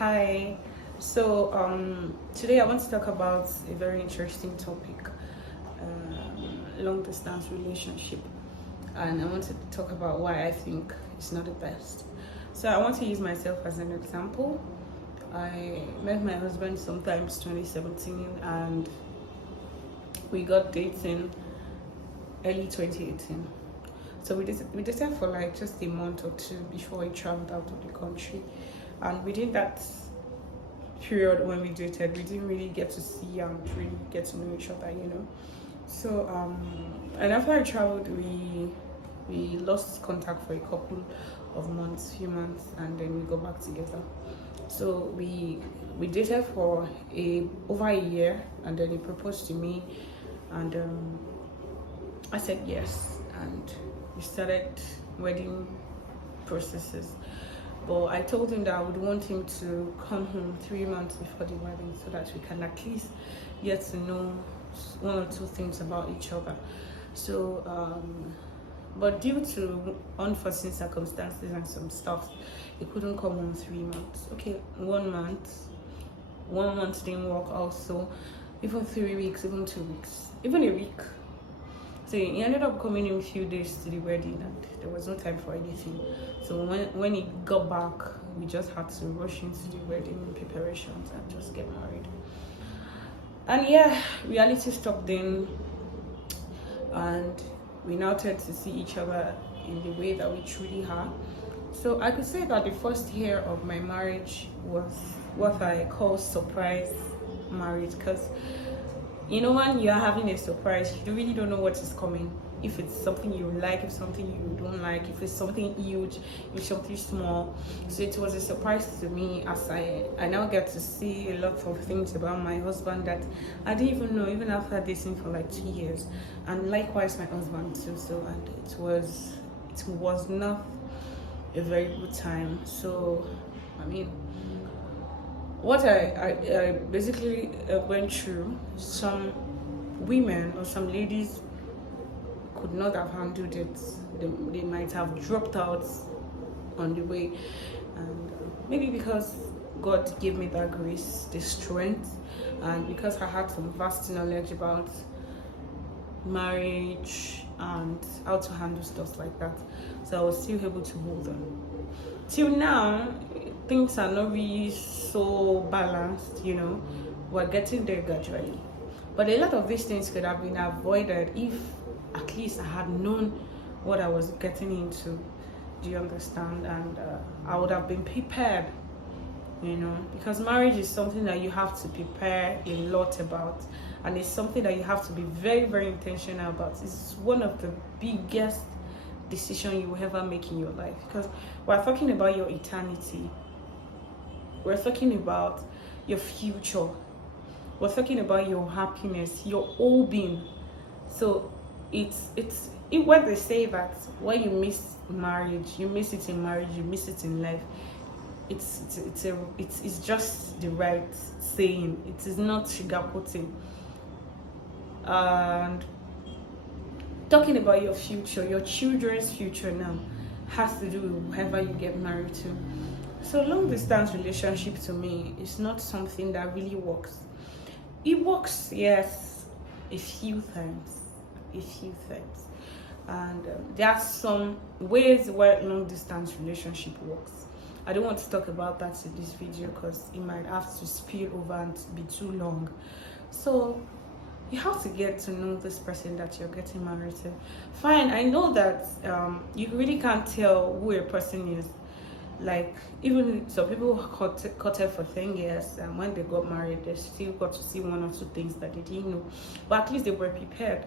Hi. Today I want to talk about a very interesting topic, long distance relationship, and I want to talk about why I think it's not the best. So I want to use myself as an example. I met my husband sometimes 2017, and we got dating early 2018. So we dated for like just a month or two before he traveled out of the country, and within that period when we dated, we didn't really get to see and really get to know each other. And after I traveled, we lost contact for a couple of months, few months, and then we got back together. So we dated for a over a year, and then he proposed to me, and I said yes, and we started wedding processes. But I told him that I would want him to come home 3 months before the wedding so that we can at least get to know one or two things about each other. So, but due to unforeseen circumstances and some stuff, he couldn't come home 3 months. Okay, 1 month. 1 month didn't work also. Even 3 weeks, even 2 weeks, even a week. So he ended up coming in a few days to the wedding, and there was no time for anything. So when he got back, we just had to rush into the wedding preparations and just get married. And yeah, reality struck then, and we now tend to see each other in the way that we truly are. So I could say that the first year of my marriage was what I call surprise marriage, because when you're having a surprise, you really don't know what is coming. If it's something you like, if something you don't like, if it's something huge, if something small. So it was a surprise to me, as I now get to see a lot of things about my husband that I didn't even know, even after dating for like 2 years. And likewise my husband too. And it was not a very good time. So I mean, what I basically went through, some women or some ladies could not have handled it. They might have dropped out on the way, and maybe because God gave me that grace, the strength, and because I had some vast knowledge about marriage and how to handle stuff like that, so I was still able to hold on. Till now, things are not really so balanced. We're getting there gradually, but a lot of these things could have been avoided if at least I had known what I was getting into. Do you understand? And I would have been prepared, because marriage is something that you have to prepare a lot about, and it's something that you have to be very, very intentional about. It's one of the biggest decision you will ever make in your life, because we're talking about your eternity, we're talking about your future, we're talking about your happiness, your whole being. So when they say that when you miss marriage, you miss it in marriage, you miss it in life, it's just the right saying. It is not sugarcoating. And talking about your future, your children's future now has to do with whoever you get married to. So long distance relationship to me is not something that really works. It works, yes, a few times, and there are some ways where long distance relationship works. I don't want to talk about that in this video because it might have to spill over and be too long. So you have to get to know this person that you're getting married to. Fine, I know that you really can't tell who a person is. Like, even some people courted for 10 years, and when they got married, they still got to see one or two things that they didn't know. But at least they were prepared.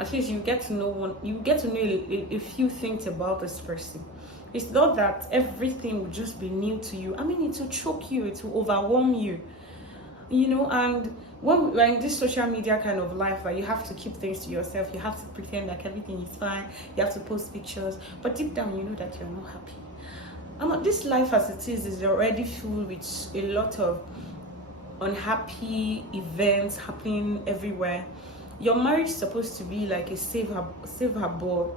At least you get to know a few things about this person. It's not that everything will just be new to you. I mean, it will choke you, it will overwhelm you. And when we're in this social media kind of life where you have to keep things to yourself, you have to pretend like everything is fine, you have to post pictures, but deep down you know that you're not happy. This life as it is already filled with a lot of unhappy events happening everywhere. Your marriage is supposed to be like a safe harbor.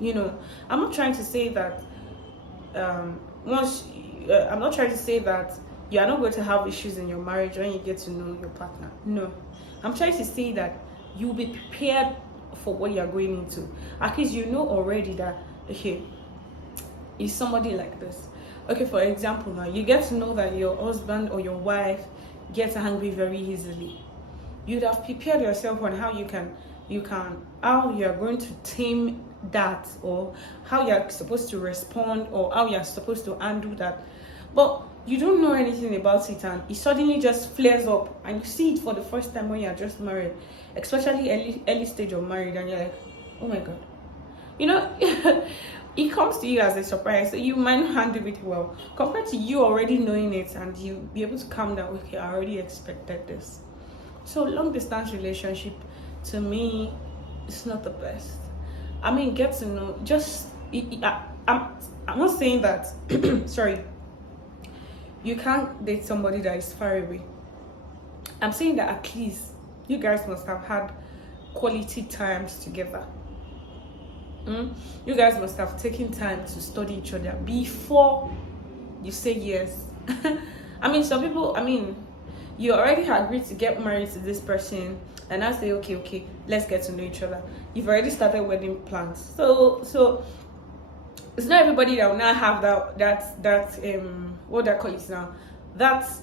I'm not trying to say that I'm not trying to say that you are not going to have issues in your marriage when you get to know your partner. No, I'm trying to say that you'll be prepared for what you're going into. At least you know already that, okay, is somebody like this. Okay, for example, now you get to know that your husband or your wife gets angry very easily. You'd have prepared yourself on how how you're going to tame that, or how you're supposed to respond, or how you're supposed to handle that. But you don't know anything about it, and it suddenly just flares up, and you see it for the first time when you're just married, especially early stage of marriage, and you're like, oh my god, you know. It comes to you as a surprise, so you might not handle it well compared to you already knowing it, and you be able to calm down. Okay, I already expected this. So long distance relationship, to me, it's not the best. I mean, get to know, just I'm not saying that sorry, you can't date somebody that is far away. I'm saying that at least you guys must have had quality times together. You guys must have taken time to study each other before you say yes. I mean, some people, I mean, you already agreed to get married to this person, and I say, okay, let's get to know each other. You've already started wedding plans. So it's not everybody that will now have that what do I call it now? That's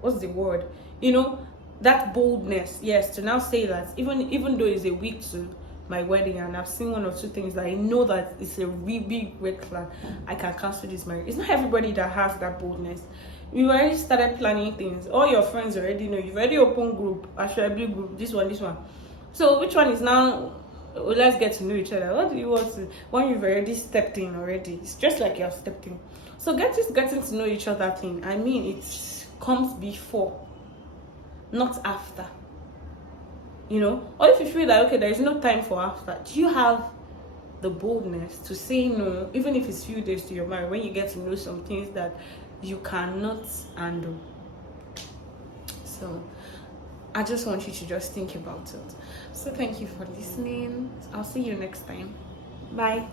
what's the word? You know, that boldness, yes, to now say that even though it's a week to my wedding, and I've seen one or two things that I know that it's a really big red flag, I can cancel this marriage. It's not everybody that has that boldness. You already started planning things. All your friends already know. You've already opened group, actually group, this one. So which one is now? Well, let's get to know each other. What do you want to? When you've already stepped in already, it's just like you've stepped in. So getting to know each other thing, I mean, it comes before, not after. You know, or if you feel that okay, there is no time for after, do you have the boldness to say no, even if it's few days to your marriage, when you get to know some things that you cannot handle? So I just want you to just think about it. So thank you for listening. I'll see you next time. Bye.